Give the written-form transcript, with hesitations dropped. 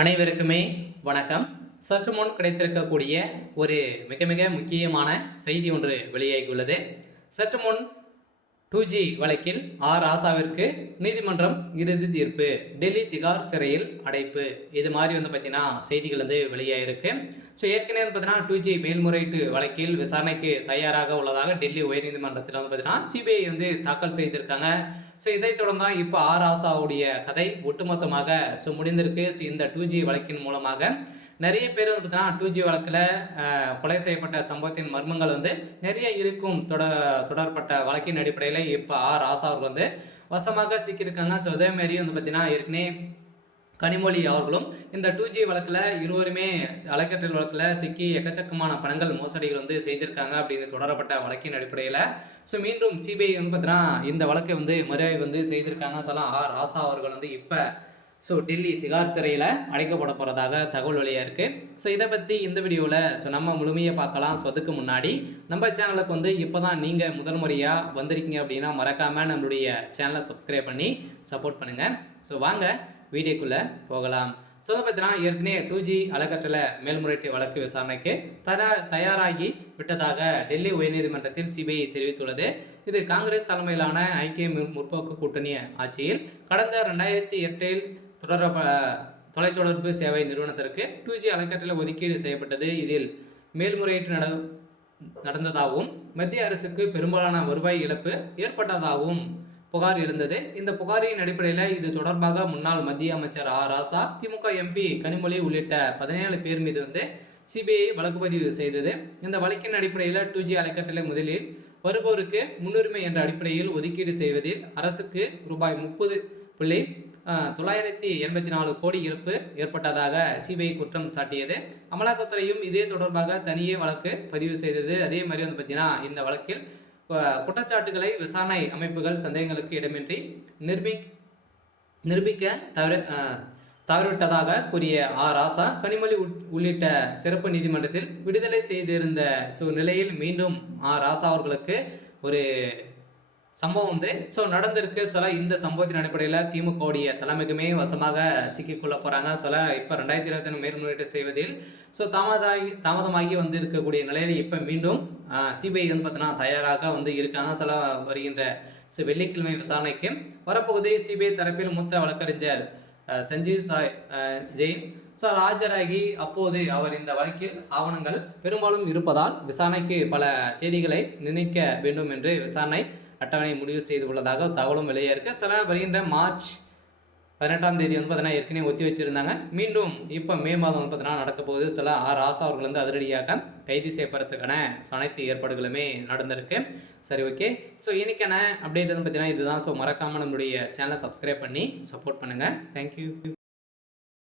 அனைவருக்குமே வணக்கம். சற்று முன் கிடைத்திருக்கக்கூடிய ஒரு மிக மிக முக்கியமான செய்தி ஒன்று வெளியாகியுள்ளது. சற்று முன் 2G வழக்கில் ராசாவிற்கு நீதிமன்றம் இறுதி தீர்ப்பு, டெல்லி திகார் சிறையில் அடைப்பு, இது மாதிரி பார்த்தீங்கன்னா செய்திகள் வெளியாகிருக்கு. ஸோ ஏற்கனவே பார்த்தீங்கன்னா 2G மேல்முறையீட்டு வழக்கில் விசாரணைக்கு தயாராக உள்ளதாக டெல்லி உயர்நீதிமன்றத்தில் பார்த்தீங்கன்னா சிபிஐ தாக்கல் செய்திருக்காங்க. ஸோ இதைத் தொடர்ந்து தான் இப்போ ராசாவுடைய கதை ஒட்டுமொத்தமாக முடிந்திருக்கு. ஸோ இந்த 2G வழக்கின் மூலமாக நிறைய பேர் பார்த்தீங்கன்னா 2G வழக்கில் கொலை செய்யப்பட்ட சம்பவத்தின் மர்மங்கள் நிறைய இருக்கும். தொடரப்பட்ட வழக்கின் அடிப்படையில் இப்போ ராசா அவர்கள் வசமாக சிக்கியிருக்காங்க. ஸோ அதேமாரி பார்த்தீங்கன்னா ஏற்கனவே கனிமொழி அவர்களும் இந்த 2G வழக்கில் இருவருமே அலைக்கற்றல் வழக்கில் சிக்கி எக்கச்சக்கமான பணங்கள் மோசடிகள் செய்திருக்காங்க அப்படின்னு தொடரப்பட்ட வழக்கின் அடிப்படையில் ஸோ மீண்டும் சிபிஐ பார்த்தீங்கன்னா இந்த வழக்கை மறுஆய்வு செய்திருக்காங்க. சொல்லலாம் ராசா அவர்கள் இப்போ ஸோ டெல்லி திகார் சிறையில் அடைக்கப்பட போகிறதாக தகவல் வெளியாக இருக்குது. ஸோ இதை பற்றி இந்த வீடியோவில் நம்ம முழுமையாக பார்க்கலாம். ஸோ அதுக்கு முன்னாடி நம்ம சேனலுக்கு இப்போ தான் நீங்கள் முதல் முறையாக வந்திருக்கீங்க அப்படின்னா மறக்காமல் நம்மளுடைய சேனலை சப்ஸ்கிரைப் பண்ணி சப்போர்ட் பண்ணுங்கள். ஸோ வாங்க வீடியோக்குள்ளே போகலாம். ஸோ பார்த்தீங்கன்னா ஏற்கனவே 2G அறக்கட்டளை மேல்முறையீட்டு வழக்கு விசாரணைக்கு தயாராகி விட்டதாக டெல்லி உயர்நீதிமன்றத்தில் சிபிஐ தெரிவித்துள்ளது. இது காங்கிரஸ் தலைமையிலான ஐக்கிய முற்போக்கு கூட்டணி ஆட்சியில் கடந்த 2008 தொலைத்தொடர்பு சேவை நிறுவனத்திற்கு 2G அறக்கட்டளை ஒதுக்கீடு செய்யப்பட்டது. இதில் மேல்முறையீட்டு நடந்ததாகவும் மத்திய அரசுக்கு பெரும்பாலான வருவாய் இழப்பு ஏற்பட்டதாகவும் புகார் இருந்தது. இந்த புகாரின் அடிப்படையில் இது தொடர்பாக முன்னாள் மத்திய அமைச்சர் ராசா, திமுக எம்பி கனிமொழி உள்ளிட்ட 17 பேர் மீது சிபிஐ வழக்கு பதிவு செய்தது. இந்த வழக்கின் அடிப்படையில் 2G அறக்கட்டளை முதலில் வருவோருக்கு முன்னுரிமை என்ற அடிப்படையில் ஒதுக்கீடு செய்வதில் அரசுக்கு ரூபாய் 30.984 கோடி இழப்பு ஏற்பட்டதாக சிபிஐ குற்றம் சாட்டியது. அமலாக்கத்துறையும் இதே தொடர்பாக தனியே வழக்கு பதிவு செய்தது. அதே மாதிரி பார்த்தீங்கன்னா இந்த வழக்கில் குற்றச்சாட்டுகளை விசாரணை அமைப்புகள் சந்தேகங்களுக்கு இடமின்றி நிரூபிக்க தவறிவிட்டதாக கூறிய ராசா, கனிமொழி உள்ளிட்ட சிறப்பு நீதிமன்றத்தில் விடுதலை செய்திருந்த நிலையில் மீண்டும் ராசா அவர்களுக்கு ஒரு சம்பவம் ஸோ நடந்திருக்கு. சொல்ல இந்த சம்பவத்தின் அடிப்படையில் திமுகவுடைய தலைமைக்குமே வசமாக சிக்கிக்கொள்ள போகிறாங்க. சொல்ல இப்போ 2021 மேல்முறையீடு செய்வதில் ஸோ தாமதமாகி இருக்கக்கூடிய நிலையில் இப்போ மீண்டும் சிபிஐ பார்த்தீங்கன்னா தயாராக இருக்காங்க. சொல்ல வருகின்ற வெள்ளிக்கிழமை விசாரணைக்கு வரப்போகுது. சிபிஐ தரப்பில் மூத்த வழக்கறிஞர் சஞ்சீவ் ஜெயின் ஆஜராகி அப்போது அவர் இந்த வழக்கில் ஆவணங்கள் பெரும்பாலும் இருப்பதால் விசாரணைக்கு பல தேதிகளை நிர்ணயிக்க வேண்டும் என்று விசாரணை அட்டவணை முடிவு செய்துள்ளதாக தகவலும் வெளியே இருக்கு. சில வருகின்ற மார்ச் 18ஆம் தேதி பார்த்தீங்கன்னா ஏற்கனவே ஒத்தி வச்சிருந்தாங்க. மீண்டும் இப்போ மே மாதம் பார்த்தீங்கன்னா நடக்க போகுது. சில ராசா அவர்கள் அதிரடியாக கைது செய்யப்படுறதுக்கான அனைத்து ஏற்பாடுகளுமே நடந்திருக்கு. சரி, ஓகே. ஸோ இன்னைக்கான அப்டேட் பார்த்தீங்கன்னா இதுதான். ஸோ மறக்காமல் நம்மளுடைய சேனலை சப்ஸ்கிரைப் பண்ணி சப்போர்ட் பண்ணுங்கள். தேங்க்யூ.